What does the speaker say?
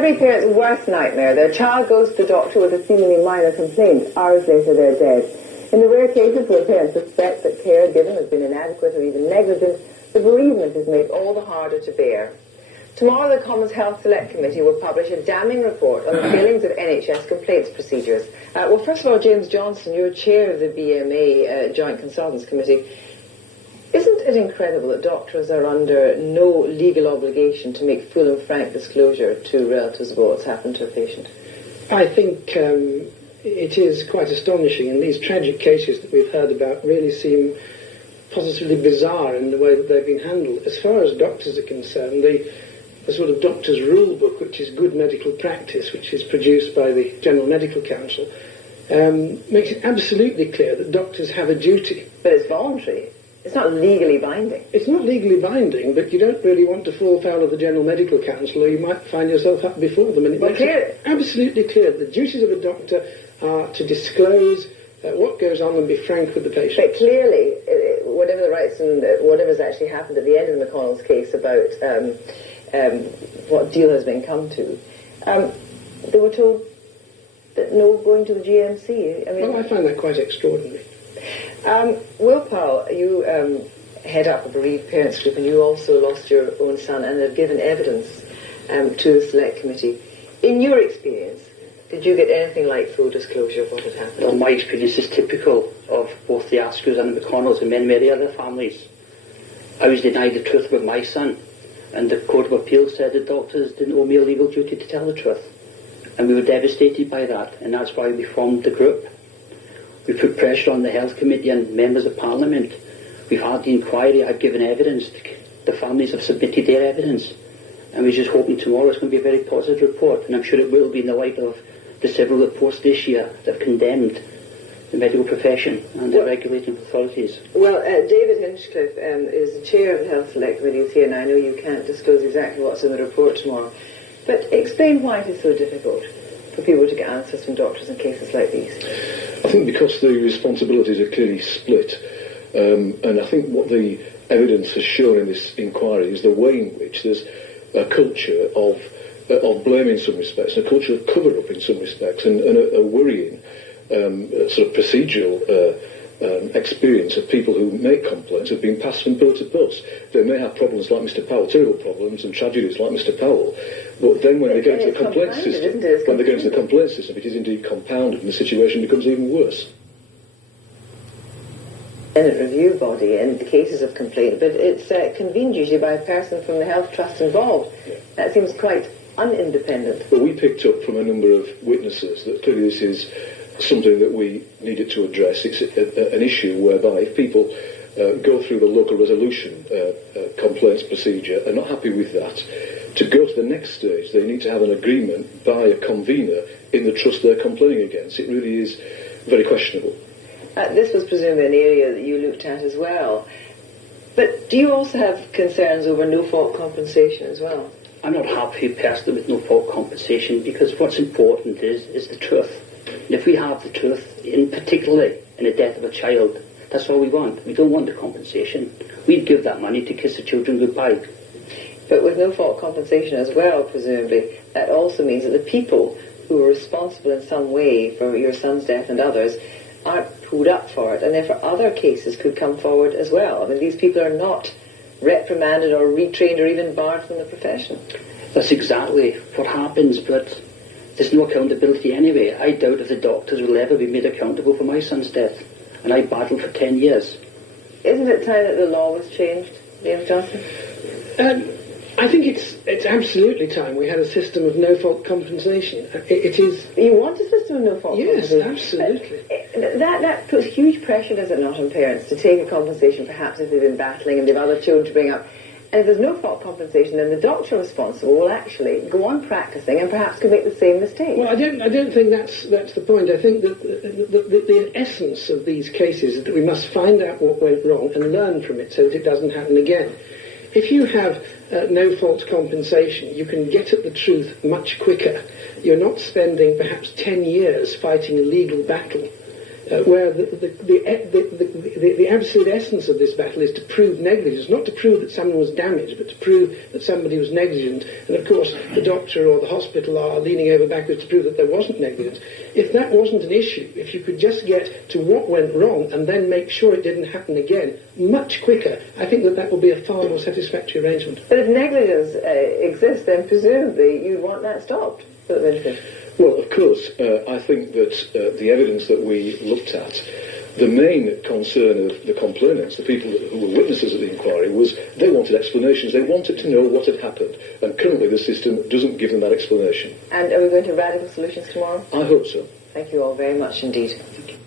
Every parent's worst nightmare. Their child goes to the doctor with a seemingly minor complaint. Hours later, they're dead. In the rare cases where parents suspect that care given has been inadequate or even negligent, the bereavement is made all the harder to bear. Tomorrow, the Commons Health Select Committee will publish a damning report on the failings of NHS complaints procedures. Well, first of all, James Johnson, you're chair of the BMA Joint Consultants Committee. Isn't it incredible that doctors are under no legal obligation to make full and frank disclosure to relatives about what's happened to a patient? I think it is quite astonishing, and these tragic cases that we've heard about really seem positively bizarre in the way that they've been handled. As far as doctors are concerned, the sort of doctor's rule book, which is good medical practice, which is produced by the General Medical Council, makes it absolutely clear that doctors have a duty. But it's voluntary. It's not legally binding. It's not legally binding, but you don't really want to fall foul of the General Medical Council, or you might find yourself up before them. And it makes it absolutely clear that the duties of a doctor are to disclose what goes on and be frank with the patient. But clearly, whatever the rights and whatever's actually happened at the end of McConnell's case about what deal has been come to, they were told that no going to the GMC. Well, I find that quite extraordinary. Will Powell, you head up a bereaved parents group, and you also lost your own son and have given evidence to the Select Committee. In your experience, did you get anything like full disclosure of what had happened? Well, my experience is typical of both the Askews and the McConnells and many other families. I was denied the truth about my son, and the Court of Appeal said the doctors didn't owe me a legal duty to tell the truth. And we were devastated by that, and that's why we formed the group. We put pressure on the Health Committee and members of Parliament. We've had the inquiry, I've given evidence, the families have submitted their evidence, and we're just hoping tomorrow it's going to be a very positive report, and I'm sure it will be in the light of the several reports this year that have condemned the medical profession and the regulating authorities. Well, David Hinchliffe is the chair of the Health Select Committee here, and I know you can't disclose exactly what's in the report tomorrow, but explain why it is so difficult for people to get answers from doctors in cases like these. I think because the responsibilities are clearly split, and I think what the evidence has shown in this inquiry is the way in which there's a culture of blame in some respects, a culture of cover-up in some respects, and a worrying sort of procedural experience of people who make complaints have been passed from pillar to post. They may have problems like Mr. Powell, terrible problems and tragedies like Mr. Powell, but then when they get into the complaint system, it is indeed compounded, and the situation becomes even worse. A review body in the cases of complaint, but it's convened usually by a person from the health trust involved. Yeah. That seems quite unindependent. Well, we picked up from a number of witnesses that clearly this is something that we needed to address. It's an issue whereby if people go through the local resolution complaints procedure, are not happy with that, to go to the next stage they need to have an agreement by a convener in the trust they're complaining against. It really is very questionable. This was presumably an area that you looked at as well. But do you also have concerns over no-fault compensation as well? I'm not happy personally with no-fault compensation, because what's important is the truth. And if we have the truth, particularly in the death of a child, that's all we want. We don't want the compensation. We'd give that money to kiss the children goodbye. But with no-fault compensation as well, presumably, that also means that the people who are responsible in some way for your son's death and others aren't pulled up for it, and therefore other cases could come forward as well. I mean, these people are not reprimanded or retrained or even barred from the profession. That's exactly what happens, but there's no accountability anyway. I doubt if the doctors will ever be made accountable for my son's death, and I battled for 10 years. Isn't it time that the law was changed, James Johnson? I think it's absolutely time we had a system of no-fault compensation. It is... You want a system of no-fault compensation? Yes, absolutely. That puts huge pressure, does it not, on parents to take a compensation, perhaps if they've been battling and they've other children to bring up. And if there's no-fault compensation, then the doctor responsible will actually go on practicing and perhaps could make the same mistake. Well, I don't think that's the point. I think that the essence of these cases is that we must find out what went wrong and learn from it so that it doesn't happen again. If you have no-fault compensation, you can get at the truth much quicker. You're not spending perhaps 10 years fighting a legal battle where the absolute essence of this battle is to prove negligence, not to prove that someone was damaged, but to prove that somebody was negligent. And of course, the doctor or the hospital are leaning over backwards to prove that there wasn't negligence. If that wasn't an issue, if you could just get to what went wrong and then make sure it didn't happen again much quicker, I think that would be a far more satisfactory arrangement. But if negligence exists, then presumably you want that stopped. Well, of course, I think that the evidence that we looked at, the main concern of the complainants, the people who were witnesses at the inquiry, was they wanted explanations. They wanted to know what had happened. And currently the system doesn't give them that explanation. And are we going to radical solutions tomorrow? I hope so. Thank you all very much indeed. Thank you.